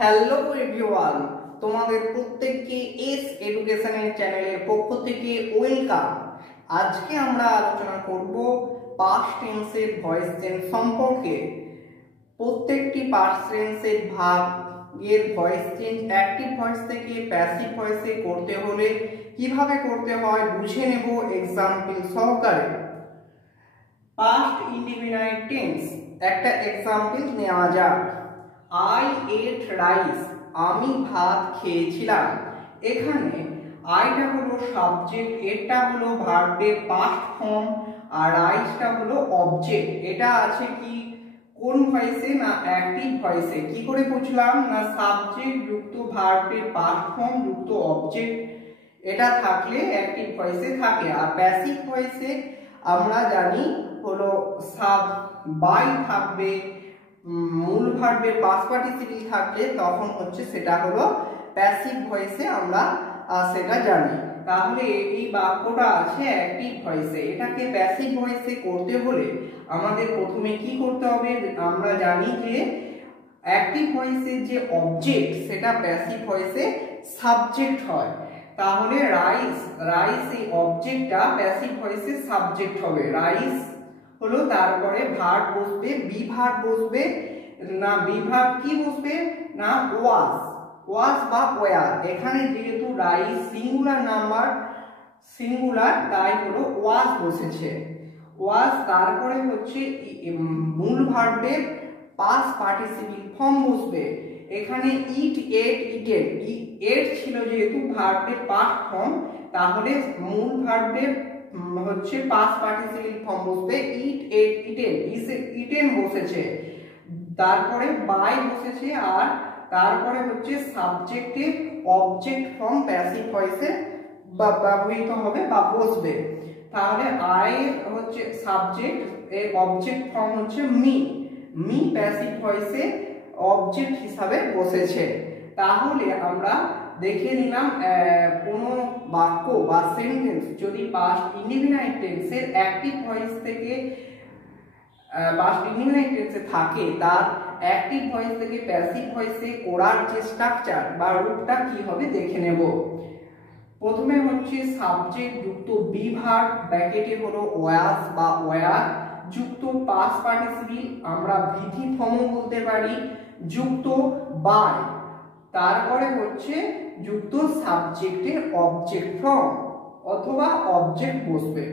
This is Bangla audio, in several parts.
হ্যালো এভরিওয়ান, তোমাদের প্রত্যেককে এস এডুকেশনের চ্যানেলের পক্ষ থেকে ওয়েলকাম। আজকে আমরা আলোচনা করব পাস্ট টেন্সের ভয়েস চেঞ্জ সম্পর্কে। প্রত্যেকটি পাস্ট টেন্সের ভাগের ভয়েস চেঞ্জ অ্যাক্টিভ ভয়েস থেকে প্যাসিভ ভয়েসে করতে হলে কিভাবে করতে হয় বুঝে নেব এক্সাম্পল সহকারে। পাস্ট ইনডিফিনাইট টেন্স, একটা এক্সাম্পল নেওয়া যাক। I ate rice, আমি ভাত খেয়েছিলাম। এখানে আইটা হলো সাবজেক্ট, এটা হলো ভার্বের পাস্ট ফর্ম, আর রাইসটা হলো অবজেক্ট। এটা আছে কি কোন ভয়েসে? না অ্যাক্টিভ ভয়েসে। কি করে বুঝলাম? না সাবজেক্ট যুক্ত ভার্বের পাস্ট ফর্ম যুক্ত অবজেক্ট, এটা থাকলে অ্যাক্টিভ ভয়েসে থাকে। আর প্যাসিভ ভয়েসে আমরা জানি হলো সাব বাই থাকবে, মূল ভার্বের পাস্ট পার্টিসিপল থাকলে তখন হচ্ছে সেটা হলো প্যাসিভ ভয়েসে, আমরা সেটা জানি। তাহলে এই বাক্যটা আছে অ্যাক্টিভ ভয়েসে। এটাকে প্যাসিভ ভয়েসে করতে হলে আমাদের প্রথমে কি করতে হবে? আমরা জানি যে অ্যাক্টিভ ভয়েসের যে অবজেক্ট সেটা প্যাসিভ ভয়েসে সাবজেক্ট হয়। তাহলে রাইস, এই অবজেক্টটা প্যাসিভ ভয়েসে সাবজেক্ট হবে। রাইস হলো, তারপরে ভার্ব বসবে, বি ভার্ব বসবে, না বি ভার্ব কি বসবে? না ওয়াজ বা ওয়ার। এখানে যেহেতু রাইস সিঙ্গুলার নাম্বার, সিঙ্গুলার, তাই হলো ওয়াজ বসেছে। ওয়াজ, তারপরে হচ্ছে মূল ভার্বের পাস্ট পার্টিসিপল ফর্ম বসবে। এখানে ইট, এট, ইটেন, এট ছিল যেহেতু ভার্বের পাস্ট ফর্ম, তাহলে মূল ভার্বের হচ্ছে পাস্ট পার্টিসিপল ফর্ম বসবে। ইট, এট, ইটেন, ইটেন বসেছে, তারপরে বাই বসেছে, আর তারপরে হচ্ছে সাবজেক্টের অবজেক্ট ফর্ম প্যাসিভ ভয়েসে ব্যবহৃত হবে বা বসবে। তাহলে আই হচ্ছে সাবজেক্ট, এর অবজেক্ট ফর্ম হচ্ছে মি প্যাসিভ ভয়েসে অবজেক্ট হিসাবে বসেছে। তাহলে আমরা দেখে নিলাম কোনো বাক্য বা সেন্টেন্স যদি পাস্ট ইনডিফিনাইট টেন্সের অ্যাক্টিভ ভয়েস থেকে পাস্ট ইনডিফিনাইট টেন্সে থাকে, তার অ্যাক্টিভ ভয়েস থেকে প্যাসিভ ভয়েসে করার যে স্ট্রাকচার বা রূপটা কি হবে দেখে নেব। প্রথমে হচ্ছে সাবজেক্ট যুক্ত বি ভার্ব, ব্র্যাকেটে হলো ওয়াজ বা ওয়ার, যুক্ত পাস্ট পার্টিসিপল, আমরা ভিথি ফর্ম বলতে পারি, যুক্ত বাই, তারপরে হচ্ছে যুক্ত সাবজেক্টের অবজেক্ট ফর্ম অথবা অবজেক্ট বসবে।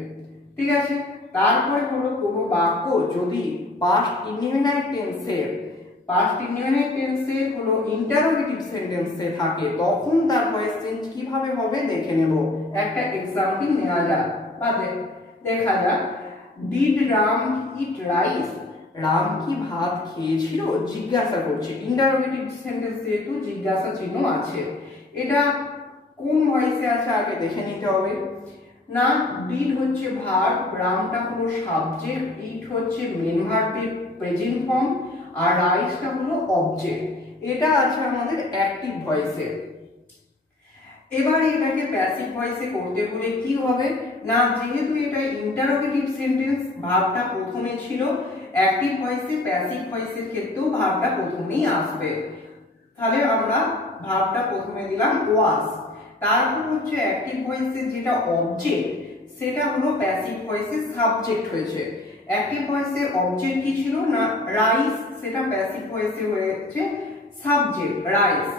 ঠিক আছে। তারপরে হলো কোনো বাক্য যদি পাস্ট ইনডিফিনাইট টেন্সের হলো ইন্টারোগেটিভ সেন্টেন্সে থাকে, তখন তার ভয়েস চেঞ্জ কিভাবে হবে দেখে নেব। একটা এক্সাম্পল নেওয়া যাক বা দেখা যাক। Did Ram eat rice, Ram কি ভাত খেয়েছিল? জিজ্ঞাসা করছে। ইন্টারোগেটিভ সেন্টেন্স যেহেতু জিজ্ঞাসা চিহ্ন আছে, এটা কোন ভয়েসে আছে আগে দেখে নিতে হবে। না ডিড হচ্ছে ভার্ব, রামটা হলো সাবজেক্ট, ইট হচ্ছে মেন ভার্বের প্রেজেন্ট ফর্ম, আর রাইসটা হলো অবজেক্ট। এটা আছে আমাদের অ্যাক্টিভ ভয়েসে। এবারে এটাকে প্যাসিভ ভয়েসে করতে হলে কি হবে? না যেহেতু এটা ইন্টারোগেটিভ সেন্টেন্স, ভার্বটা প্রথমে ছিল, অ্যাক্টিভ ভয়েসে প্যাসিভ ভয়েসের ক্ষেত্রেও ভার্বটা প্রথমেই আসবে। তাহলে আমরা ভার্বটা প্রথমে দিলাম ওয়াজ, তারপর হচ্ছে অ্যাক্টিভ ভয়েসের যেটা অবজেক্ট সেটা হলো প্যাসিভ ভয়েসে সাবজেক্ট হয়েছে। অ্যাক্টিভ ভয়েসের অবজেক্ট কি ছিল? না রাইস, সেটা প্যাসিভ ভয়েসে হয়েছে সাবজেক্ট রাইস।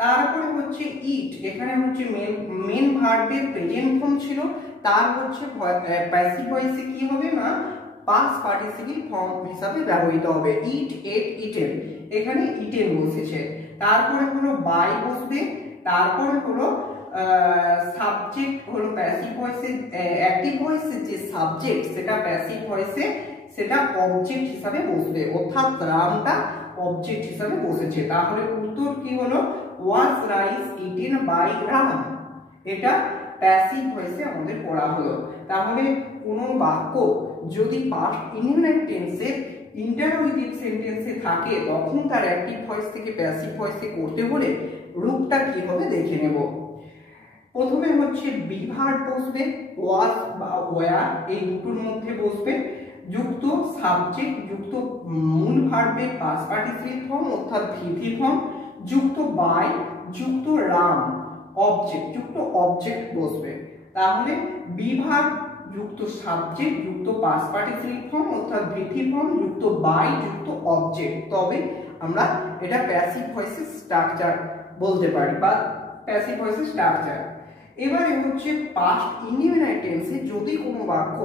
তারপরে হচ্ছে ইট, এখানে হচ্ছে মেন ভার্বের প্রেজেন্ট ফর্ম ছিল, তার হচ্ছে প্যাসিভ ভয়েসে কি হবে? না পাস্ট পার্টিসিপল ফর্ম হিসাবে ব্যবহৃত হবে। ইট, এট, ইটেন, এখানে ইটেন বসেছে। তারপরে হলো বাই বসবে, তারপরে হলো সাবজেক্ট হলো প্যাসিভ ভয়েসে, অ্যাক্টিভ ভয়েসের যে সাবজেক্ট সেটা প্যাসিভ ভয়েসে সেটা অবজেক্ট হিসাবে বসবে, অর্থাৎ রামটা অবজেক্ট হিসাবে বসেছে। তাহলে উত্তর কি হলো? ওয়াজ রাইস ইটেন বাই রাম। এটা প্যাসিভ ভয়েসে আমাদের পড়া হলো। তাহলে কোনো বাক্য যদি পাস্ট ইনডিফিনাইট টেন্সের ইন্টারোগেটিভ সেন্টেন্সে থাকে, তখন তার অ্যাক্টিভ ভয়েস থেকে প্যাসিভ ভয়েসে করতে হলে রূপটা কি হবে দেখে নেব। প্রথমে হচ্ছে বি ভার্ব বসবে, ওয়াজ বা ওয়ার এই দুটোর মধ্যে বসবে, যুক্ত সাবজেক্ট যুক্ত মূল ভার্বের পাস্ট পার্টিসিপল ফর্ম অর্থাৎ ভিথি ফর্ম, যুক্ত বাই যুক্ত রাম অবজেক্ট যুক্ত অবজেক্ট বসবে। তাহলে বিভাগ যুক্ত সাবজেক্ট যুক্ত পাস্ট পার্টিসিপল ফর্ম অর্থাৎ ভিটি ফর্ম যুক্ত বাই যুক্ত অবজেক্ট, তবে আমরা এটা প্যাসিভ ভয়েসের স্ট্রাকচার বলতে পারি বা প্যাসিভ ভয়েসের স্ট্রাকচার। এবারে হচ্ছে পাস্ট ইনডিফিনাইট টেন্সে যদি কোনো বাক্য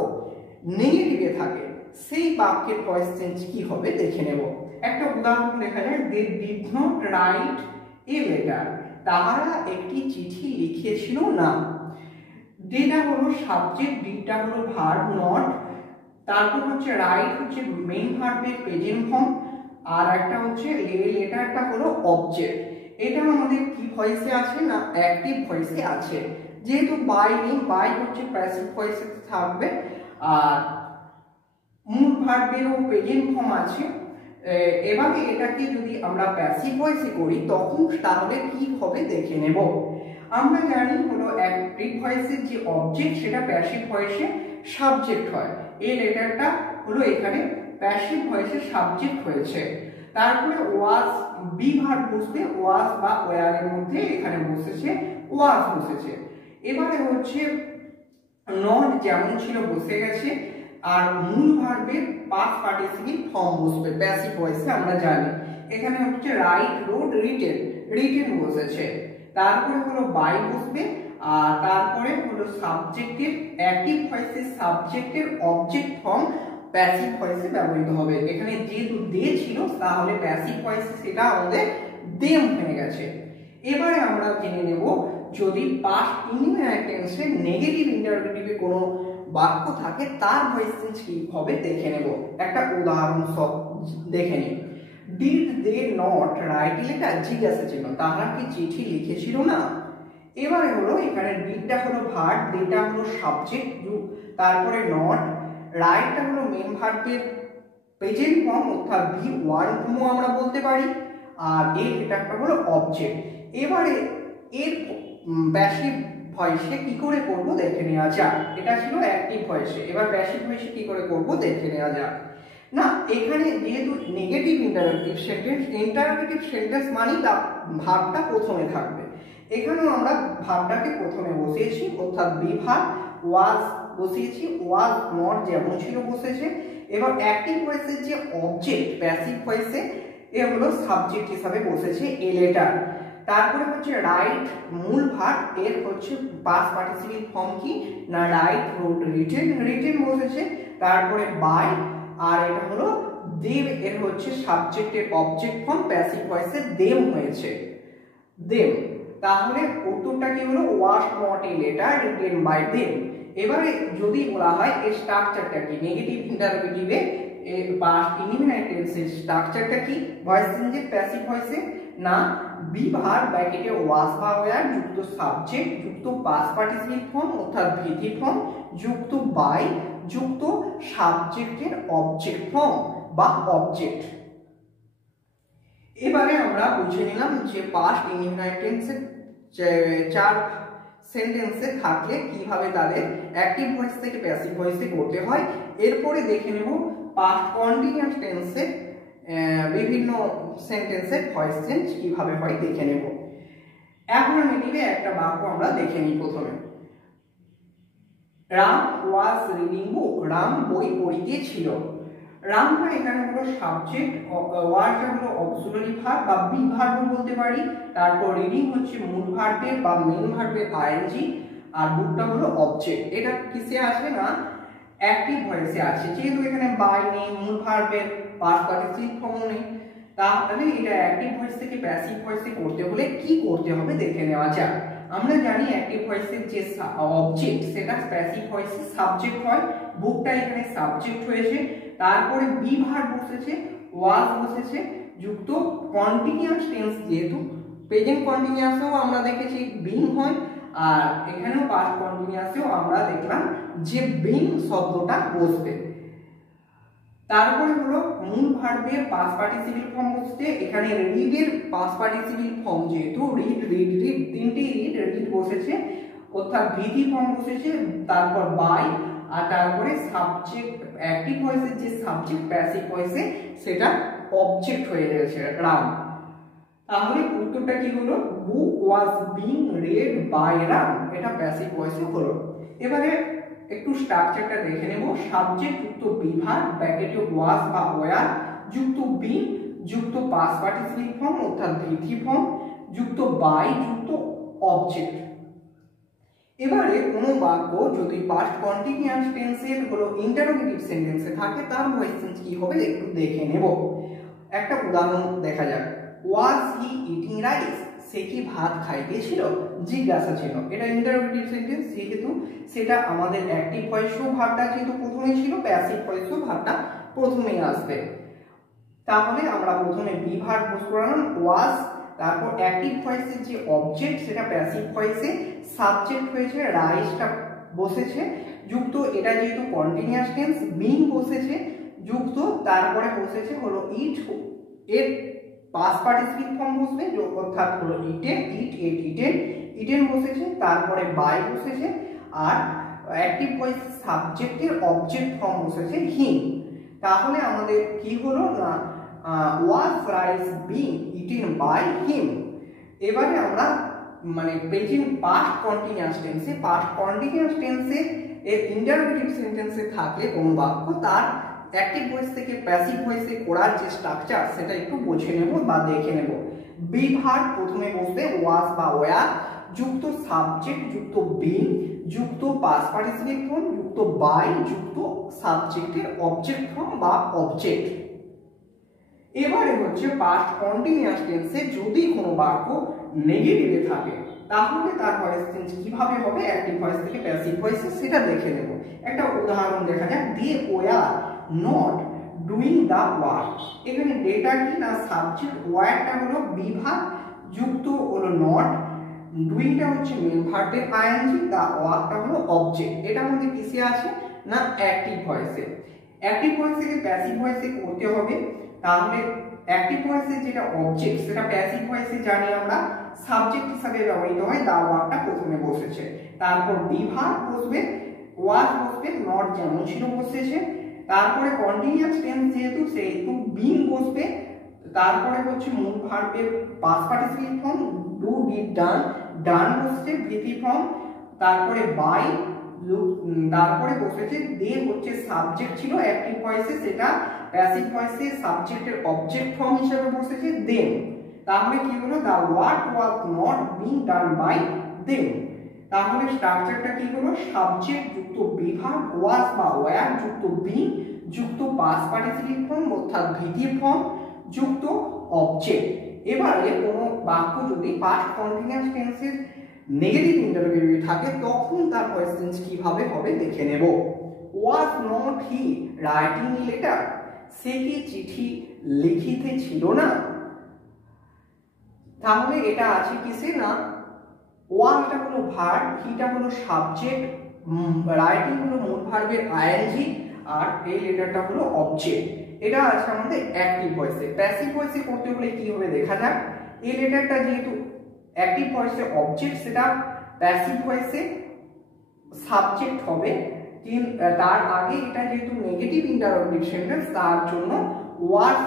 নেগেটিভে থাকে সেই বাক্যের ভয়েস চেঞ্জ কি হবে দেখে নেব। একটা উদাহরণ দেখা যায়, they did not write a letter, তারা একটি চিঠি লিখেছিল না। ডেটা হলো সাবজেক্ট, ডিডটা হলো ভার্ব নট, তারপর হচ্ছে রাইট হচ্ছে মেইন ভার্বের প্রেজেন্ট ফর্ম, আর একটা হচ্ছে লেটারটা হলো অবজেক্ট। এটা আমাদের কি ভয়েসে আছে না অ্যাক্টিভ ভয়েসে আছে। যেহেতু বাই নেই, বাই হচ্ছে প্যাসিভ ভয়েসে থাকবে, আর মূল ভার্বেরও প্রেজেন্ট ফর্ম আছে। এবারে এটাকে যদি আমরা প্যাসিভ ভয়েসে করি তখন তাহলে কি হবে দেখে নেব। আমরা জানি হলো অ্যাক্টিভ ভয়েসের যে অবজেক্ট সেটা প্যাসিভ ভয়েসে সাবজেক্ট হয়। এই লেটারটা হলো এখানে প্যাসিভ ভয়েসে সাবজেক্ট হয়েছে। তারপরে ওয়াজ বি ভার্ব বসবে, ওয়াজ বা ওয়ার এর মধ্যে এখানে বসেছে ওয়াজ বসেছে। এবারে হচ্ছে নট যেমন ছিল বসে গেছে, আর মূল ভার্বের পাস্ট পার্টিসিপল ফর্ম বসবে প্যাসিভ ভয়েসে আমরা জানি। এখানে হচ্ছে রাইট রোড রিটেন, রিটেন বসেছে। তারপরে হলো বাই বসবে, আর তারপরে হলো সাবজেক্টের অ্যাক্টিভ ভয়েসে সাবজেক্টের অবজেক্ট ফর্ম প্যাসিভ ভয়েসে ব্যবহৃত হবে। এখানে যেহেতু দে ছিল তাহলে প্যাসিভ ভয়েসে সেটা আমাদের দেম হয়ে গেছে। এবারে আমরা জেনে নেব যদি পাস্ট ইনডিফিনাইট টেন্সে নেগেটিভ ইন্টারোগেটিভে কোনো বাক্য থাকে তার ভয়েস চেঞ্জ কি হবে দেখে নেব। একটা উদাহরণ সব দেখে নিন। Did they not write letter, জিজ্ঞাসা চিহ্ন, তারা কি চিঠি লিখেছিল না। এবারে হলো এখানে ডিডটা হলো ভার্ব, দেটা হলো সাবজেক্ট, তারপরে নট, রাইটটা হলো মেইন ভার্বের প্রেজেন্ট ফর্ম অর্থাৎ বি ওয়ান ফর্মও আমরা বলতে পারি, আর এটা হলো অবজেক্ট। এবারে এর প্যাসিভ ভয়েসে কি করে করব দেখে নেওয়া যাক। এটা ছিল অ্যাক্টিভ ভয়েসে, এবার প্যাসিভ ভয়েসে কি করে করব দেখে নেওয়া যাক। না এখানে যেহেতু negative interrogative sentence, interrogative sentence মানেই ভার্বটা প্রথমে থাকবে। এখানেও আমরা ভার্বটাকে প্রথমে বসিয়েছি অর্থাৎ বি ভার্ব, ওয়াজ বসিয়েছি, ওয়াজ নট যেমন ছিল বসেছে। এবার অ্যাক্টিভ ভয়েসের যে অবজেক্ট প্যাসিভ ভয়েসে এ হলো সাবজেক্ট হিসাবে বসেছে এ লেটার। তারপরে হচ্ছে রাইট মূল ভার্ব, এর হচ্ছে পাস্ট পার্টিসিপল ফর্ম কি না রাইট রোড রিটেন, রিটেন বসেছে। তারপরে বাই, আর এটা হলো দেম, এর হচ্ছে সাবজেক্টের অবজেক্ট ফর্ম প্যাসিভ ভয়েসে দেম হয়েছে, দেম। তাহলে উত্তরটা কি হলো was not a letter written by them. এবারে যদি বলা হয় এর স্ট্রাকচারটা কি নেগেটিভ ইন্টারোগেটিভে পাস্ট ইনডিফিনাইট টেন্সের স্ট্রাকচারটা কি ভয়েস চেঞ্জে প্যাসিভ ভয়েসে না বি ভার্ব ব্র্যাকেটে ওয়াজ বা ওয়্যার যুক্ত সাবজেক্ট যুক্ত পাস্ট পার্টিসিপল ফর্ম অর্থাৎ ভিটি ফর্ম যুক্ত বাই যুক্ত সাবজেক্টের অবজেক্ট ফর্ম বা অবজেক্ট। এবারে আমরা বুঝে নিলাম যে পাস্ট ইনডিফিনাইট টেন্সের চার সেন্টেন্সে থাকলে কিভাবে তাদের অ্যাক্টিভ ভয়েস থেকে প্যাসিভ ভয়েসে করতে হয়। এরপরে দেখে নেব পাস্ট কন্টিনিউয়াস টেন্সে বিভিন্ন সেন্টেন্সের ভয়েস চেঞ্জ কিভাবে হয় দেখে নেব। অ্যাফার্মেটিভে একটা বাক্য আমরা দেখে নিই প্রথমে। Ram was reading book, Ram বই পড়িতেছিল। রামটা এখানে হলো সাবজেক্ট, ওয়াজটা হলো অক্সিলারি ভার্ব বা বি ভার্ব বলতে পারি। তারপর রিডিং হচ্ছে মূল ভার্বের বা মেইন ভার্বের আইএনজি, আর বুকটা হলো অবজেক্ট। এটা কিসে আছে না অ্যাক্টিভ ভয়েসে আছে। যেহেতু এখানে বাই নেই, মূল ভার্বের পাস্ট পার্টিসিপল ফর্ম নেই, তাহলে এটা অ্যাক্টিভ ভয়েস থেকে প্যাসিভ ভয়েসে করতে হলে কি করতে হবে দেখে নেওয়া যাক। আমরা জানি অ্যাক্টিভ ভয়েসের যে অবজেক্ট সেটা প্যাসিভ ভয়েসে সাবজেক্ট হয়, বুকটা এখানে সাবজেক্ট হয়েছে। তারপরে বি ভার্ব বসেছে, ওয়াজ বসেছে যুক্ত কন্টিনিউয়াস টেন্স, যেহেতু প্রেজেন্ট কন্টিনিউয়াসেও আমরা দেখেছি বিং হয়, আর এখানেও পাস্ট কন্টিনিউয়াসেও আমরা দেখলাম যে বিং শব্দটা বসবে। তারপরে হলো মূল ভার্বের পাস্ট পার্টিসিপল ফর্ম বসছে। এখানে রিডের পাস্ট পার্টিসিপল ফর্ম যেহেতু রিড রিড রিড তিনটি রিড বসেছে অর্থাৎ ভিটি ফর্ম বসেছে। তারপর বাই, আর তারপরে সাবজেক্ট অ্যাক্টিভ ভয়েসের যে সাবজেক্ট প্যাসিভ ভয়েসে সেটা অবজেক্ট হয়ে গেছে রাম। তাহলে উত্তরটা কি হলো, book was being read by Ram, এটা প্যাসিভ ভয়েসে হলো। এবারে একটু স্ট্রাকচারটা দেখে নেব। সাবজেক্ট যুক্ত বিভাগ ব্র্যাকেটে ওয়াজ বা ওয়্যার যুক্ত বিং যুক্ত পাস্ট পার্টিসিপেট ফর্ম অর্থাৎ ভিথি ফর্ম যুক্ত বাই যুক্ত অবজেক্ট। এবারে কোনো বাক্য যদি পাস্ট কন্টিনিউয়াস টেন্সের হলো ইন্টারোগেটিভ সেন্টেন্সে থাকে তার ভয়েস চেঞ্জ কি হবে একটু দেখে নেব। একটা উদাহরণ দেখা যাক। ওয়াজ হি ইটিং রাইস, সে কি ভাত খাইতেছিল, জিজ্ঞাসা ছিল। এটা ইন্টারোগেটিভ সেন্টেন্স, যেহেতু সেটা আমাদের অ্যাক্টিভ ভয়েসও ভাবটা যেহেতু প্রথমে ছিল, প্যাসিভ ভয়েসও ভাবটা প্রথমেই আসবে। তাহলে আমরা প্রথমে বি ভার্ব ইউজ করলাম ওয়াজ, তারপর অ্যাক্টিভ ভয়েসের যে অবজেক্ট সেটা প্যাসিভ ভয়েসে সাবজেক্ট হয়েছে, রাইসটা বসেছে যুক্ত, এটা যেহেতু কন্টিনিউয়াস টেন্স বিং বসেছে যুক্ত, তারপরে বসেছে হলো ইট, এর পাস্ট পার্টিসিপেট ফর্ম বসবে অর্থাৎ হলো eaten, eat ate eaten, eaten বসেছে, তারপরে বাই বসেছে, আর অ্যাক্টিভ ভয়েস সাবজেক্টের অবজেক্ট ফর্ম বসেছে হিম। তাহলে আমাদের কি হলো না, was rice being eaten by him. এবারে আমরা মানে প্রেজেন্ট পাস্ট কন্টিনিউয়াস টেন্সে, পাস্ট কন্টিনিউয়াস টেন্সে এর ইন্টারোগেটিভ সেন্টেন্সে থাকলে কোন বাক্য তার অ্যাক্টিভ ভয়েস থেকে প্যাসিভ ভয়েসে করার যে স্ট্রাকচার সেটা একটু বুঝে নেব বা দেখে নেব। বি ভার্ব প্রথমে বসবে ওয়াজ বা ওয়্যার যুক্ত সাবজেক্ট যুক্ত বিং যুক্ত পাস্ট পার্টিসিপেট ফর্ম যুক্ত বাই যুক্ত সাবজেক্টের অবজেক্ট ফর্ম বা অবজেক্ট। এবারে হচ্ছে পাস্ট কন্টিনিউয়াস টেন্সে যদি কোনো বাক্য নেগেটিভে থাকে তাহলে তার ভয়েস চেঞ্জ কিভাবে হবে অ্যাক্টিভ ভয়েস থেকে প্যাসিভ ভয়েসে সেটা দেখে নেব। একটা উদাহরণ দেখা যাক। They were not doing the work. এখানে ডেটা কি না সাবজেক্ট, ওয়ারটা হলো বিভাগ যুক্ত হলো নট, ডুইংটা হচ্ছে মেন ভার্বের আইএনজি, দা ওয়ার্কটা হলো অবজেক্ট। এটার মধ্যে কিসে আছে না অ্যাক্টিভ ভয়েসে। অ্যাক্টিভ ভয়েস থেকে প্যাসিভ ভয়েসে করতে হবে। তাহলে অ্যাক্টিভ ভয়েসে যেটা অবজেক্ট সেটা প্যাসিভ ভয়েসে জানি আমরা সাবজেক্ট হিসাবে ব্যবহৃত হয়, দা ওয়ার্কটা প্রথমে বসেছে, তারপর বিভাগ বসবে, ওয়াজ বসবে, নট যেমন ছিল বসেছে, তারপরে কন্টিনিউয়াস টেন্স যেহেতু সেহেতু বিং বসবে, তারপরে হচ্ছে মূল ভার্বের past participate form do did done, done বসছে ভিথি ফর্ম, তারপরে বাই, তারপরে বসেছে দে হচ্ছে সাবজেক্ট ছিল অ্যাক্টিভ ভয়েসে, সেটা প্যাসিভ ভয়েসে সাবজেক্টের অবজেক্ট ফর্ম হিসেবে বসেছে দেম। তাহলে কি হলো the work was not being done by them. তাহলে স্ট্রাকচারটা কি হলো সাবজেক্ট যুক্ত বিভাগ ওয়াজ বা ওয়্যার যুক্ত বিং যুক্ত পাস্ট পার্টিসিপেট ফর্ম অর্থাৎ ভিথি ফর্ম যুক্ত অবজেক্ট। এবারে কোনো বাক্য যদি পাস্ট কন্টিনিউয়াস টেন্সের নেগেটিভ ইন্টারোগেটিভ থাকে তখন তার ভয়েস চেঞ্জ কিভাবে হবে দেখে নেব। Was not he writing a letter, সে কি চিঠি লিখিতে ছিল না। তাহলে এটা আছে কিসে না ওয়াজটা হলো ভার্ব, হিটা হলো সাবজেক্ট, রাইটিং হলো মূল ভার্বের আইএনজি, আর এই লেটারটা হলো অবজেক্ট। এটা আছে আমাদের অ্যাক্টিভ ভয়েসে। প্যাসিভ ভয়েসে করতে হলে কি হবে দেখা যাক। এই লেটারটা যেহেতু অ্যাক্টিভ ভয়েসে অবজেক্ট, সেটা প্যাসিভ ভয়েসে সাবজেক্ট হবে, তার আগে এটা যেহেতু নেগেটিভ ইন্টারোগেটিভ সেন্টেন্স তার জন্য ওয়াজ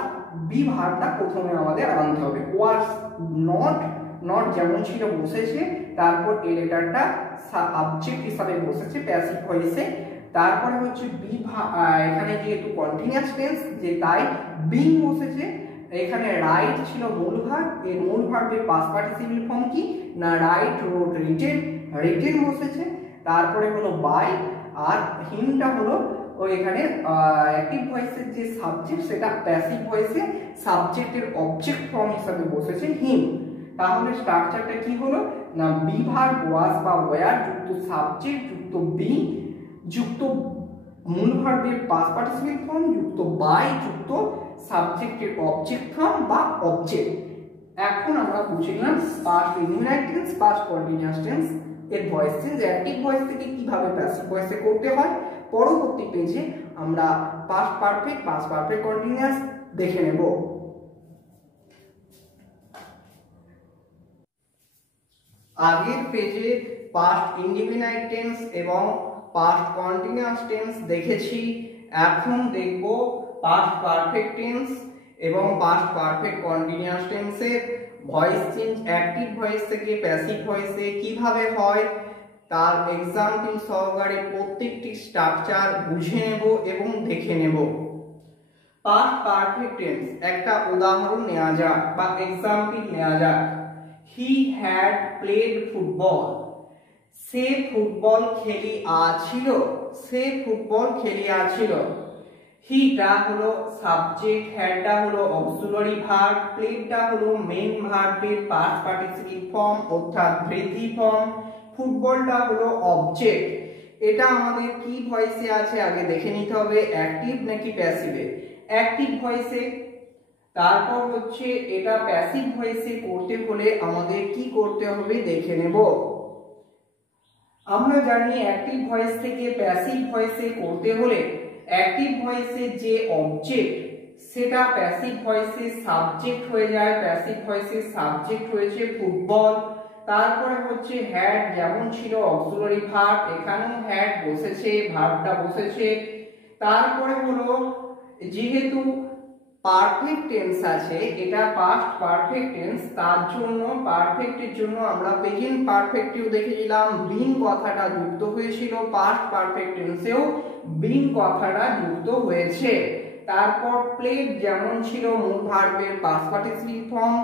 বি ভার্বটা প্রথমে আমাদের আনতে হবে। ওয়াজ নট, নট যেমন ছিল বসেছে, তারপর এই লেটারটা সাবজেক্ট হিসাবে বসেছে প্যাসিভ ভয়েসে, তারপরে হচ্ছে বি এখানে যেহেতু কন্টিনিউয়াস টেন্স যে তাই বিং বসেছে, এখানে রাইট ছিল মূল ভার্ব, এর মূল ভার্বের পাস্ট পার্টিসিপেট ফর্ম কি না রাইট রোট রিটেন, রিটেন বসেছে, তারপরে হলো বাই, আর হিমটা হলো ওই এখানে অ্যাক্টিভ ভয়েসের যে সাবজেক্ট সেটা প্যাসিভ ভয়েসে সাবজেক্টের অবজেক্ট ফর্ম হিসাবে বসেছে হিম। তাহলে স্ট্রাকচারটা কি হলো না বিভাগ ওয়াজ বা ওয়্যার যুক্ত সাবজেক্ট যুক্ত বি যুক্ত মূল ভার্বের পাস্ট পার্টিসিপেট ফর্ম যুক্ত বাই যুক্ত সাবজেক্টের অবজেক্ট ফর্ম বা অবজেক্ট। এখন আমরা বুঝে নিলাম past indefinite tense, past continuous tense এর ভয়েস চেঞ্জ অ্যাক্টিভ ভয়েস থেকে কিভাবে প্যাসিভ ভয়েসে করতে হয়। পরবর্তী পেজে আমরা past perfect, past perfect continuous দেখে নেব। আগের পেজে পাস্ট ইনডিফিনাইট টেন্স এবং পাস্ট কন্টিনিউয়াস টেন্স দেখেছি, এখন দেখব পাস্ট পারফেক্ট টেন্স এবং পাস্ট পারফেক্ট কন্টিনিউয়াস টেন্সের ভয়েস চেঞ্জ অ্যাক্টিভ ভয়েস থেকে প্যাসিভ ভয়েসে কিভাবে হয় তার এক্সাম্পল সহকারে প্রত্যেকটি স্ট্রাকচার বুঝে নেব এবং দেখে নেব। পাস্ট পারফেক্ট টেন্স একটা উদাহরণ নেওয়া যাক বা এক্সাম্পল নেওয়া যাক। হি হ্যাড প্লেড ফুটবল, সে ফুটবল খেলিয়াছিল, সে ফুটবল খেলিয়াছিল। হিটা হলো সাবজেক্ট, হ্যাডটা হলো অক্সিলারি ভার্ব, প্লেডটা হলো মেইন ভার্বের পাস্ট পার্টিসিপল ফর্ম অর্থাৎ বৃদ্ধি ফর্ম, ফুটবলটা হলো অবজেক্ট। এটা আমাদের কি ভয়েসে আছে আগে দেখে নিতে হবে, অ্যাক্টিভ নাকি প্যাসিভে। অ্যাক্টিভ ভয়েসে। তারপর হচ্ছে এটা প্যাসিভ ভয়েসে করতে হলে আমাদের কি করতে হবে দেখে নেব। আমরা জানি অ্যাক্টিভ ভয়েস থেকে প্যাসিভ ভয়েসে করতে হলে অ্যাক্টিভ ভয়েসে যে অবজেক্ট সেটা প্যাসিভ ভয়েসে সাবজেক্ট হয়ে যায়, প্যাসিভ ভয়েসে সাবজেক্ট হয়েছে ফুটবল। তারপরে হচ্ছে হ্যাড যেমন ছিল অক্সিলারি ভার্ব, এখানেও হ্যাড বসেছে, ভার্বটা বসেছে। তারপরে হলো যেহেতু পারফেক্ট টেন্স আছে, এটা পাস্ট পারফেক্ট টেন্স, তার জন্য পারফেক্টের জন্য আমরা প্রেজেন্ট পারফেক্টেও দেখেছিলাম বিন কথাটা যুক্ত হয়েছিল, পাস্ট পারফেক্ট টেন্সেও বিন কথাটা যুক্ত হয়েছে। তারপর প্লেড যেমন ছিল মূল ভার্বের পাস্ট পার্টিসিপল ফর্ম,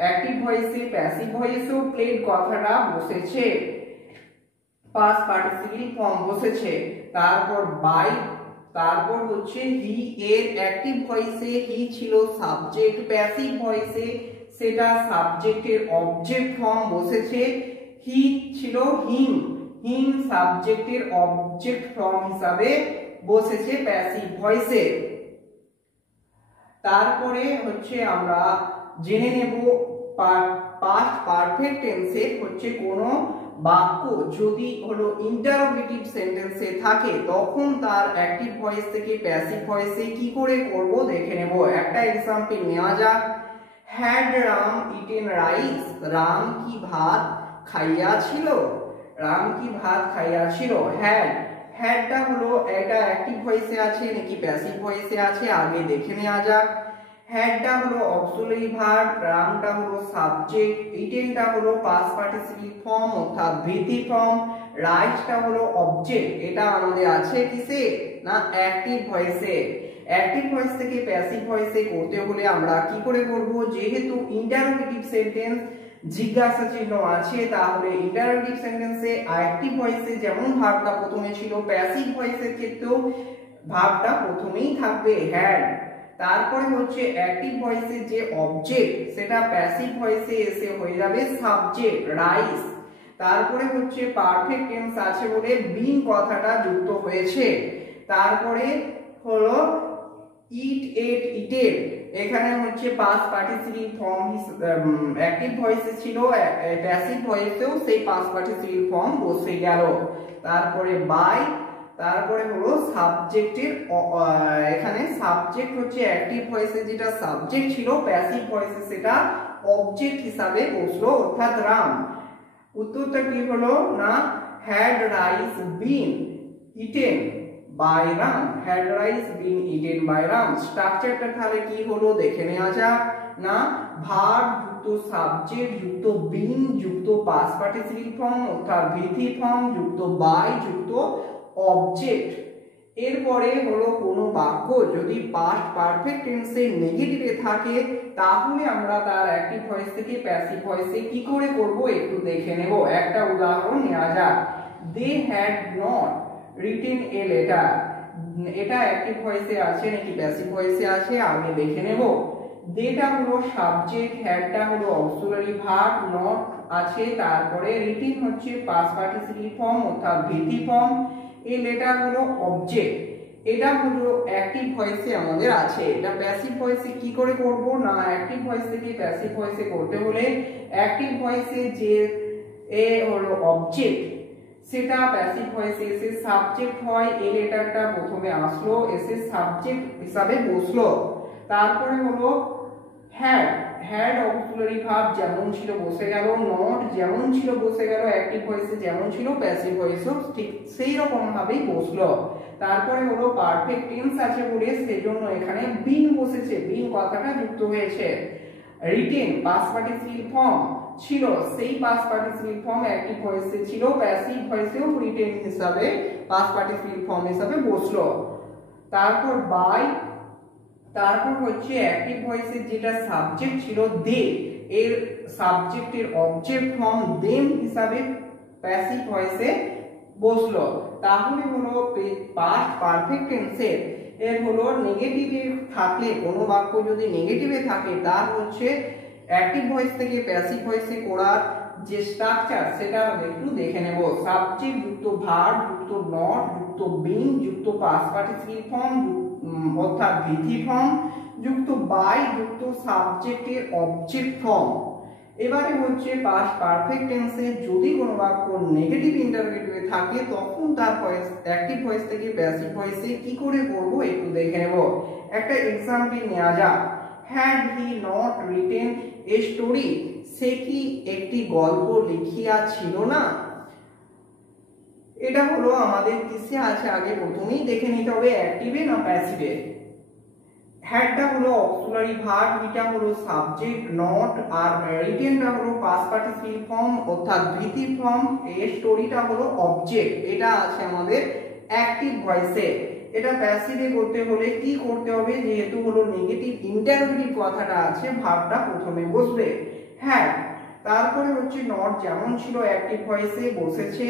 অ্যাক্টিভ ভয়েসে প্যাসিভ ভয়েসেও প্লেড কথাটা বসেছে, পাস্ট পার্টিসিপল ফর্ম বসেছে। তারপর বাই, তারপর হচ্ছে হি এর অ্যাক্টিভ ভয়েসে হি ছিল সাবজেক্ট, প্যাসিভ ভয়েসে সেটা সাবজেক্টের অবজেক্ট ফর্ম বসেছে। হি ছিল হিম, হিম সাবজেক্টের অবজেক্ট ফর্ম হিসাবে বসেছে প্যাসিভ ভয়েসে। তারপরে হচ্ছে আমরা জেনে নেব পাস্ট পারফেক্ট টেন্সে হচ্ছে কোনো বাক্য যদি হলো ইন্টারোগেটিভ সেন্টেন্সে থাকে তখন তার অ্যাক্টিভ ভয়েস থেকে প্যাসিভ ভয়েসে কি করে করব দেখে নেব। একটা এক্সাম্পল নেওয়া যাক। Had Ram eaten rice, Ram কি ভাত খাইয়াছিল, রাম কি ভাত খাইয়াছিল। হ্যাড, হ্যাডটা হলো এটা অ্যাক্টিভ ভয়েসে আছে নাকি প্যাসিভ ভয়েসে আছে আগে দেখে নেওয়া যাক। হ্যাডটা হলো অক্সিলারি ভার্ব, রামটা হলো সাবজেক্ট, ইটেনটা হলো পাস্ট পার্টিসিপল ফর্ম অর্থাৎ বৃদ্ধি ফর্ম, রাইটটা হলো অবজেক্ট। এটা আমাদের আছে কিসে না অ্যাক্টিভ ভয়েসে। অ্যাক্টিভ ভয়েস থেকে প্যাসিভ ভয়েসে করতে হলে আমরা কি করে করব, যেহেতু ইন্টারোগেটিভ সেন্টেন্স জিজ্ঞাসা চিহ্ন আছে তাহলে ইন্টারোগেটিভ সেন্টেন্সে অ্যাক্টিভ ভয়েসে যেমন ভার্বটা প্রথমে ছিল প্যাসিভ ভয়েসের ক্ষেত্রেও ভার্বটা প্রথমেই থাকবে হ্যাড। তারপরে হচ্ছে অ্যাক্টিভ ভয়েসে যে অবজেক্ট সেটা প্যাসিভ ভয়েসে এসে হয়ে যাবে সাবজেক্ট রাইস। তারপরে হচ্ছে পারফেক্ট টেন্স আছে বলে বিন কথাটা যুক্ত হয়েছে। তারপরে হলো ইট এট ইটেড, এখানে হচ্ছে পাস্ট পার্টিসিপল ফর্ম অ্যাক্টিভ ভয়েসে ছিল, প্যাসিভ ভয়েসেও সেই পাস্ট পার্টিসিপল ফর্ম বসে গেল। তারপরে বাই, তারপরে হলো সাবজেক্টের এখানে সাবজেক্ট হচ্ছে অ্যাক্টিভ ভয়েসে যেটা সাবজেক্ট ছিল প্যাসিভ ভয়েসে সেটা অবজেক্ট হিসাবে বসলো অর্থাৎ রাম। উত্তরটা কি হলো না had rice been eaten by Ram, had rice been eaten by Ram. স্ট্রাকচারটা তাহলে কি হলো দেখে নেওয়া যাক না ভার্ব যুক্ত সাবজেক্ট যুক্ত বিন যুক্ত পাস্ট পার্টিসিপল ফর্ম অর্থাৎ বৃদ্ধি ফর্ম যুক্ত বাই যুক্ত অবজেক্ট। এরপরে হলো কোনো বাক্য যদি পাস্ট পারফেক্ট টেন্সে নেগেটিভে থাকে তাহলে আমরা তার অ্যাক্টিভ ভয়েস থেকে প্যাসিভ ভয়েসে কি করে করব একটু দেখে নেব। একটা উদাহরণ নেওয়া যাক। They had not written a letter, এটা অ্যাক্টিভ ভয়েসে আছে নাকি প্যাসিভ ভয়েসে আছে আগে দেখে নেব। দেটা হলো সাবজেক্ট, হ্যাডটা হলো অক্সিলারি ভার্ব, নট আছে, তারপরে রিটেন হচ্ছে পাস্ট পার্টিসিপল ফর্ম অর্থাৎ বৃদ্ধি ফর্ম, এই লেটার হলো অবজেক্ট। এটা হলো অ্যাক্টিভ ভয়েসে আমাদের আছে। এটা প্যাসিভ ভয়েসে কি করে করব না অ্যাক্টিভ ভয়েস থেকে প্যাসিভ ভয়েসে করতে হলে অ্যাক্টিভ ভয়েসে যে এ হলো অবজেক্ট সেটা প্যাসিভ ভয়েসে এসে সাবজেক্ট হয়, এই লেটারটা প্রথমে আসলো এসে সাবজেক্ট হিসাবে বসলো। তারপরে হলো হ্যাড, হ্যাড অক্সিলারি ভার্ব যেমন ছিল বসে গেল, নট যেমন ছিল বসে গেল, অ্যাক্টিভ ভয়েসে যেমন ছিল প্যাসিভ ভয়েসেও ঠিক সেই রকম ভাবেই বসলো। তারপরে হলো পারফেক্ট টেন্স আছে বলে সেজন্য এখানে বিন বসেছে, বিন কথাটা যুক্ত হয়েছে। রিটেন পাস্ট পার্টিসিপল ফর্ম ছিল, সেই পাস্ট পার্টিসিপল ফর্ম অ্যাক্টিভ ভয়েসে ছিল, প্যাসিভ ভয়েসেও রিটেন হিসাবে পাস্ট পার্টিসিপল ফর্ম হিসাবে বসলো। তারপর বাই, তারপর হচ্ছে অ্যাক্টিভ ভয়েসের যেটা সাবজেক্ট ছিল দে, এর সাবজেক্টের অবজেক্ট ফর্ম দেম হিসাবে প্যাসিভ ভয়েসে বসলো। তাহলে হলো পাস্ট পারফেক্ট টেন্সের এর হলো নেগেটিভে থাকলে, কোনো বাক্য যদি নেগেটিভে থাকে তার হচ্ছে অ্যাক্টিভ ভয়েস থেকে প্যাসিভ ভয়েসে করার যে স্ট্রাকচার সেটা একটু দেখে নেব। সাবজেক্ট যুক্ত ভার্ব যুক্ত নট যুক্ত বিং যুক্ত পাস্ট পার্টিসিপল ফর্ম অর্থাৎ ভিথি ফর্ম যুক্ত বাই যুক্ত সাবজেক্টের অবজেক্ট ফর্ম। এবারে হচ্ছে পাস্ট পারফেক্ট টেন্সে যদি কোনো বাক্য নেগেটিভ ইন্টারোগেটিভে থাকে তখন তার ভয়েস অ্যাক্টিভ ভয়েস থেকে প্যাসিভ ভয়েসে কি করে করব একটু দেখে নেব। একটা এক্সাম্পল নেওয়া যাক। Had he not written a story, সে কি একটি গল্প লিখিয়া ছিল না। এটা হলো আমাদের কিসে আছে আগে প্রথমেই দেখে নিতে হবে, অ্যাক্টিভে না প্যাসিভে। হ্যাডটা হলো অক্সিলারি ভার্ব, এটা হলো সাবজেক্ট নট, আর রিটেনটা হলো পাস্ট পার্টিসিপল ফর্ম অর্থাৎ ভিথি ফর্ম, এর স্টোরিটা হলো অবজেক্ট। এটা আছে আমাদের অ্যাক্টিভ ভয়েসে। এটা প্যাসিভে করতে হলে কি করতে হবে, যেহেতু হলো নেগেটিভ ইন্টারোগেটিভ কথাটা আছে ভার্বটা প্রথমে বসবে হ্যাড, তারপরে হচ্ছে নট যেমন ছিল অ্যাক্টিভ ভয়েসে বসেছে,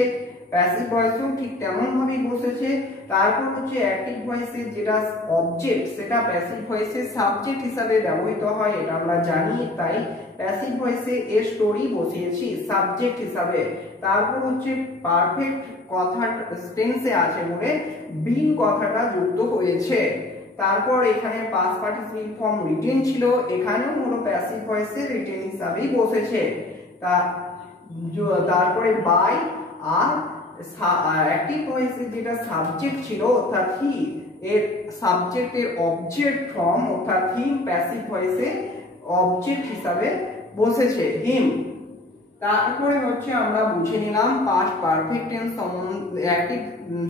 প্যাসিভ ভয়েসেও ঠিক তেমন ভাবেই বসেছে। তারপর হচ্ছে অ্যাক্টিভ ভয়েসের যেটা অবজেক্ট সেটা প্যাসিভ ভয়েসে সাবজেক্ট হিসাবে ব্যবহৃত হয়, এটা আমরা জানি, তাই প্যাসিভ ভয়েসে এ স্টোরি বসিয়েছি সাবজেক্ট হিসাবে। তারপর হচ্ছে পারফেক্ট কথা টেন্সে আছে বলে বিন কথাটা যুক্ত হয়েছে। তারপর এখানে পাস্ট পার্টিসিপল ফর্ম রিটেন ছিল, এখানেও হলো প্যাসিভ ভয়েসে রিটেন হিসাবেই বসেছে। তারপরে বাই আর অ্যাক্টিভ ভয়েসে যেটা সাবজেক্ট ছিল অর্থাৎ হি, এর সাবজেক্টের অবজেক্ট ফর্ম অর্থাৎ হিম প্যাসিভ ভয়েসে অবজেক্ট হিসাবে বসেছে হিম। তারপরে হচ্ছে আমরা বুঝে নিলাম পাস্ট পারফেক্ট টেন্স সম্বন্ধে, অ্যাক্টিভ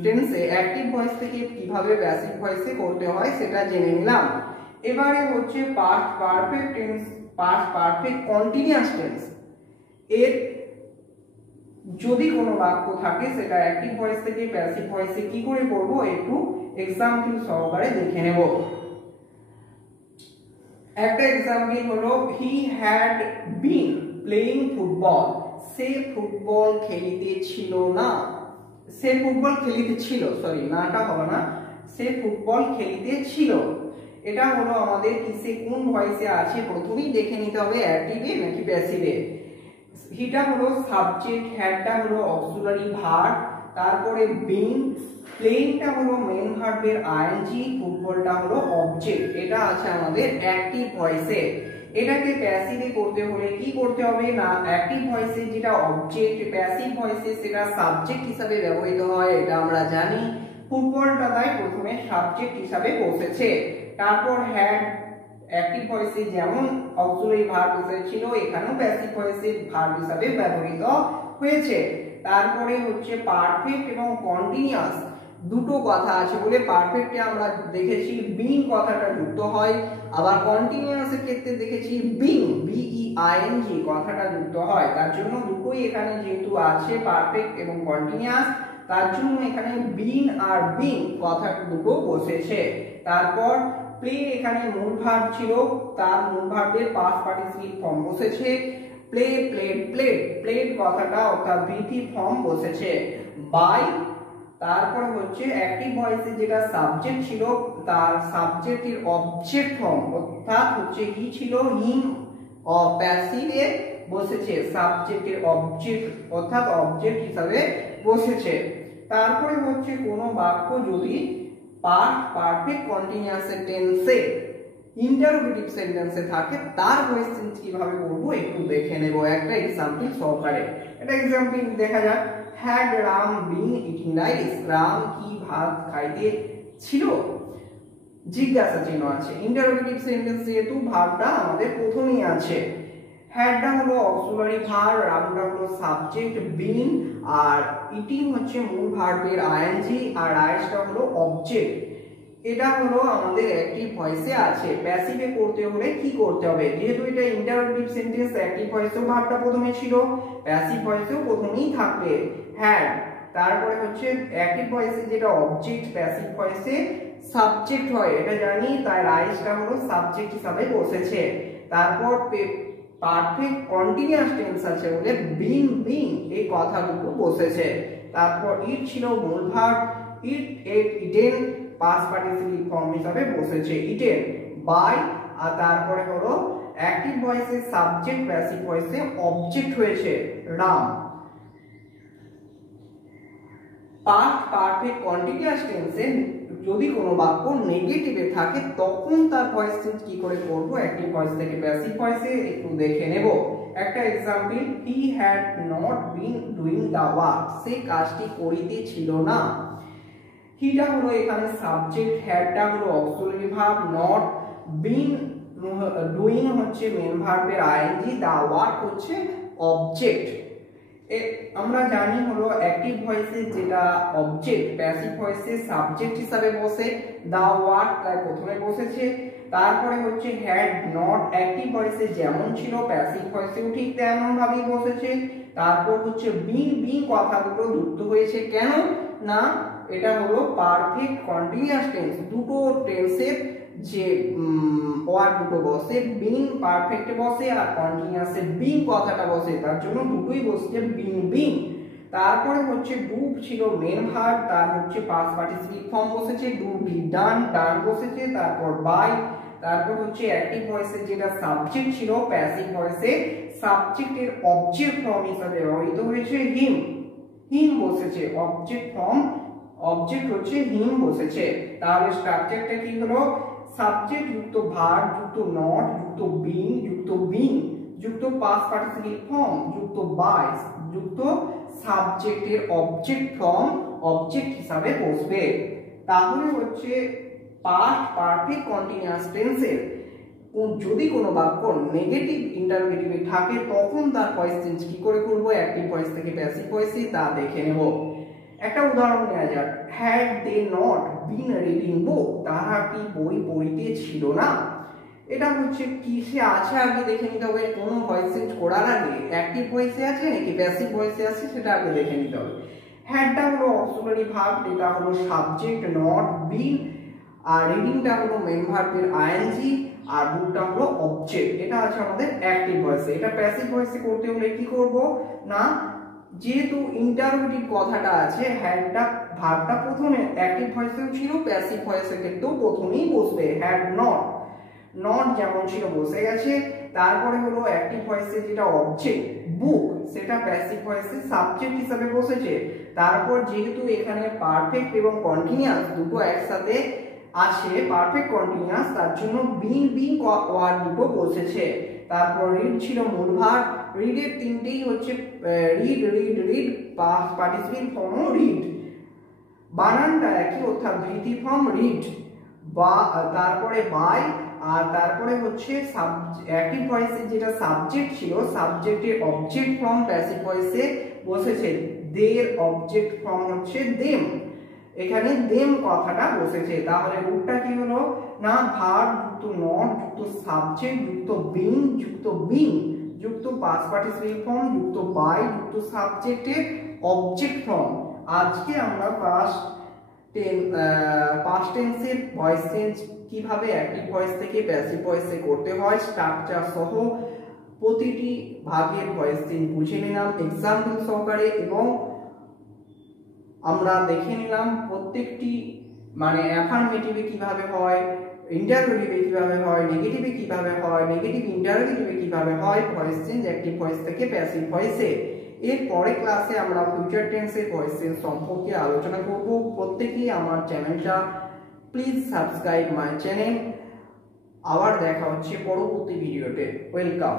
টেন্সে অ্যাক্টিভ ভয়েস থেকে কিভাবে প্যাসিভ ভয়েসে করতে হয় সেটা জেনে নিলাম। এবারে হচ্ছে past perfect tense, past perfect continuous tense এর যদি কোনো বাক্য থাকে সেটা অ্যাক্টিভ ভয়েস থেকে প্যাসিভ ভয়েসে কি করে করব একটু এক্সাম্পল সহকারে দেখে নেব। একটা এক্সাম্পল হলো he had been playing football, সে ফুটবল খেলিতে ছিল না। সে ফুটবল খেলিতে ছিল, সরি নাটা হবে না, সে ফুটবল খেলিতে ছিল। এটা হলো আমাদের কিসে কোন ভয়েসে আছে প্রথমেই দেখে নিতে হবে, অ্যাক্টিভে নাকি প্যাসিভে। হিটা হলো সাবজেক্ট, হ্যাডটা হলো অক্সিলারি ভার্ব, তারপরে বিন, প্লেইংটা হলো মেন ভার্বের আইএনজি, ফুটবলটা হলো অবজেক্ট। এটা আছে আমাদের অ্যাক্টিভ ভয়েসে। এটাকে প্যাসিভে করতে হলে কি করতে হবে না, অ্যাক্টিভ ভয়েসে যেটা অবজেক্ট প্যাসিভ ভয়েসে সেটা সাবজেক্ট হিসাবে ব্যবহৃত হয়, এটা আমরা জানি। ফুটবলটা তাই প্রথমে সাবজেক্ট হিসাবে বসেছে। তারপর হ্যাড অ্যাক্টিভ ভয়েসে যেমন অক্সিলারি ভার্ব হিসেবে ছিল, এখানেও প্যাসিভ ভয়েসে ভার্ব হিসাবে ব্যবহৃত হয়েছে। তারপরে হচ্ছে পারফেক্ট এবং কন্টিনিউয়াস দুটো কথা আছে বলে পারফেক্টে আমরা দেখেছি বিং কথাটা যুক্ত হয়, আবার কন্টিনিউয়াসের ক্ষেত্রে দেখেছি বিং বিইআইএনজি কথাটা যুক্ত হয়। তার জন্য দুটোই এখানে যেহেতু আছে পারফেক্ট এবং কন্টিনিউয়াস, তার জন্য এখানে বিন আর বিং কথা দুটো বসেছে। তারপর প্লে এখানে মূল ভার্ব ছিল, তার মূল ভার্বের পাস্ট পার্টিসিপল ফর্ম বসেছে, প্লে প্লেড প্লেড প্লেড কথাটা অর্থাৎ ভিথি ফর্ম বসেছে। বাই, তারপর হচ্ছে অ্যাক্টিভ ভয়েসে যেটা সাবজেক্ট ছিল তার সাবজেক্টের অবজেক্ট ফর্ম অর্থাৎ হচ্ছে হি ছিল, হিম প্যাসিভে বসেছে, সাবজেক্টের অবজেক্ট অর্থাৎ অবজেক্ট হিসাবে বসেছে। তারপরে হচ্ছে কোনো বাক্য যদি পাস্ট পারফেক্ট কন্টিনিউয়াস টেন্সে ইন্টারোগেটিভ সেন্টেন্সে থাকে তার ভয়েস চেঞ্জ কিভাবে করব একটু দেখে নেব একটা এক্সাম্পল সহকারে। একটা এক্সাম্পল দেখা যাক, had Ram been eating rice, Ram কি ভাত খাইতে ছিল। জিজ্ঞাসা চিহ্ন আছে, ইন্টারোগেটিভ সেন্টেন্স যেহেতু ভার্বটা আমাদের প্রথমেই আছে। হ্যাডটা হলো অক্সিলারি ভার্ব, রামটা হলো সাবজেক্ট, বিন আর ইটিং হচ্ছে মূল ভার্বের আইএনজি, আর রাইসটা হলো অবজেক্ট। এটা হলো আমাদের অ্যাক্টিভ ভয়েসে আছে। প্যাসিভে করতে হলে কি করতে হবে, যেহেতু এটা ইন্টারোগেটিভ সেন্টেন্স, অ্যাক্টিভ ভয়েসেও ভার্বটা প্রথমে ছিল, প্যাসিভ ভয়েসেও প্রথমেই থাকবে হ্যাড। তারপরে হচ্ছে অ্যাক্টিভ ভয়েসে যেটা অবজেক্ট, প্যাসিভ ভয়েসে সাবজেক্ট হয়, এটা জানি, তাই রাইজটা হলো সাবজেক্ট হিসাবে বসেছে। তারপর পারফেক্ট কন্টিনিউয়াস টেন্স আছে বলে বিন বিং এই কথা দুটো বসেছে। তারপর ইট ছিল মূল verb, eat ate eaten past participle form হিসাবে বসেছে ইটেন, বাই, আর তারপরে হলো অ্যাক্টিভ ভয়েসে সাবজেক্ট, প্যাসিভ ভয়েসে অবজেক্ট হয়েছে রাম। পাস্ট পারফেক্ট কন্টিনিউয়াস টেন্সে যদি কোনো বাক্য নেগেটিভে থাকে তখন তার ভয়েস চেঞ্জ কি করে করব, অ্যাক্টিভ ভয়েস থেকে প্যাসিভ ভয়েসে একটু দেখে নেব। একটা example, he had not been doing the work, সে কাজটি করিতে ছিল না। হিটা হলো এখানে সাবজেক্ট, হ্যাডটা হলো auxiliary verb, not been doing হচ্ছে মেন ভার্বের আইএনজি, দা ওয়ার্ক হচ্ছে অবজেক্ট। আমরা জানি হলো অ্যাক্টিভ ভয়েসে যেটা অবজেক্ট, প্যাসিভ ভয়েসে সাবজেক্ট হিসাবে বসে, দা ওয়ার্ক তাই প্রথমে বসেছে। তারপরে হচ্ছে হ্যাড নট, অ্যাক্টিভ ভয়েসে যেমন ছিল প্যাসিভ ভয়েসেও ঠিক তেমন ভাবেই বসেছে। তারপর হচ্ছে বিং বিং কথা দুটো যুক্ত হয়েছে, কেন না এটা হলো পারফেক্ট কন্টিনিউয়াস টেন্স, দুটো টেন্সের যে ওয়ার্ড দুটো বসে, বিং পারফেক্টে বসে আর কন্টিনিউয়াসে বিং কথাটা বসে, তার জন্য দুটোই বসছে বিং বিং। তারপরে হচ্ছে ডু ছিল মেন ভার্ব, তার হচ্ছে পাস্ট পার্টিসিপল ফর্ম বসেছে, ডু বি ডান, ডান বসেছে। তারপর বাই, তারপর হচ্ছে অ্যাক্টিভ ভয়েসে যেটা সাবজেক্ট ছিল, প্যাসিভ ভয়েসে সাবজেক্টের অবজেক্ট ফর্ম হিসেবে ব্যবহৃত হয়েছে হিম, হিম বসেছে, অবজেক্ট ফর্ম, অবজেক্ট হচ্ছে হিম বসেছে। তাহলে স্ট্রাকচারটা কি হলো, সাবজেক্ট যুক্ত ভার্ব যুক্ত নট যুক্ত বিং যুক্ত বিং যুক্ত পাস্ট পার্টিসিপল ফর্ম যুক্ত বাই যুক্ত সাবজেক্টের অবজেক্ট ফর্ম অবজেক্ট হিসাবে বসবে। তাহলে হচ্ছে পাস্ট পারফেক্ট কন্টিনিউয়াস টেন্সের যদি কোনো বাক্য নেগেটিভ ইন্টারোগেটিভে থাকে তখন তার ভয়েস চেঞ্জ কি করে করব, অ্যাক্টিভ ভয়েস থেকে প্যাসিভ ভয়েসে, তা দেখে নেব। একটা উদাহরণ নেওয়া যাক, had they not been reading book, তারা কি বই পড়িতে ছিল না। এটা হচ্ছে কিসে আছে আগে দেখে নিতে হবে, কোনো ভয়েস চেঞ্জ করার আগে অ্যাক্টিভ ভয়েসে আছে নাকি প্যাসিভ ভয়েসে আছে সেটা আগে দেখে নিতে হবে। হ্যাডটা হলো অক্সিলারি ভার্ব, এটা হলো সাবজেক্ট, নট বিন, আর রিডিংটা হলো মেন ভার্বের আইএনজি, আর বুকটা হলো অবজেক্ট। এটা আছে আমাদের অ্যাক্টিভ ভয়েসে। এটা প্যাসিভ ভয়েসে করতে হলে কি করব না, যেহেতু ইন্টারোগেটিভ কথাটা আছে, হ্যাডটা ভার্বটা প্রথমে অ্যাক্টিভ ভয়েসেও ছিল, প্যাসিভ ভয়েসের ক্ষেত্রেও প্রথমেই বসবে, হ্যাড নট, নট যেমন ছিল বসে গেছে। তারপরে হলো অ্যাক্টিভ ভয়েসে যেটা অবজেক্ট বুক, সেটা প্যাসিভ ভয়েসে সাবজেক্ট হিসেবে বসেছে। তারপর যেহেতু এখানে পারফেক্ট এবং কন্টিনিউয়াস দুটো একসাথে আছে, পারফেক্ট কন্টিনিউয়াস, তার জন্য বিং বিং ওয়ার্ড দুটো বসেছে। তারপর রিড ছিল মূল ভার্ব, রিডের তিনটেই হচ্ছে read read read, past participle form read, বানানটা একই অর্থাৎ ভৃতি ফর্ম রিড, বা তারপরে বাই, আর তারপরে হচ্ছে অ্যাক্টিভ ভয়েসে যেটা সাবজেক্ট ছিল, সাবজেক্টের অবজেক্ট ফর্ম প্যাসিভ ভয়েসে বসেছে, দের অবজেক্ট ফর্ম হচ্ছে দেম, এখানে দেম কথাটা বসেছে। তাহলে রূপটা কি হলো না, ভার্ব যুক্ত নট যুক্ত সাবজেক্ট যুক্ত বিং যুক্ত বিং যুক্ত পাস্ট পার্টিসিপল ফর্ম যুক্ত বাই যুক্ত সাবজেক্টের অবজেক্ট ফর্ম। আজকে আমরা পাস্ট টেন্সের ভয়েস চেঞ্জ কিভাবে অ্যাক্টিভ ভয়েস থেকে প্যাসিভ ভয়েসে করতে হয় স্ট্রাকচার সহ প্রতিটি ভাগের ভয়েস চেঞ্জ বুঝে নিলাম এক্সাম্পল সহকারে, এবং আমরা দেখে নিলাম প্রত্যেকটি মানে অ্যাফার্মেটিভে কিভাবে হয়, ইন্টারোগেটিভে কিভাবে হয়, নেগেটিভে কিভাবে হয়, নেগেটিভ ইন্টারোগেটিভে কিভাবে হয় ভয়েস চেঞ্জ অ্যাক্টিভ ভয়েস থেকে প্যাসিভ ভয়েসে। এর পরে ক্লাসে আমরা ফিউচার টেন্সের ভয়েস চেঞ্জ সম্পর্কে আলোচনা করব। প্রত্যেকেই আমার চ্যানেলটা প্লিজ সাবস্ক্রাইব মাই চ্যানেল। আবার দেখা হচ্ছে পরবর্তী ভিডিওতে। ওয়েলকাম।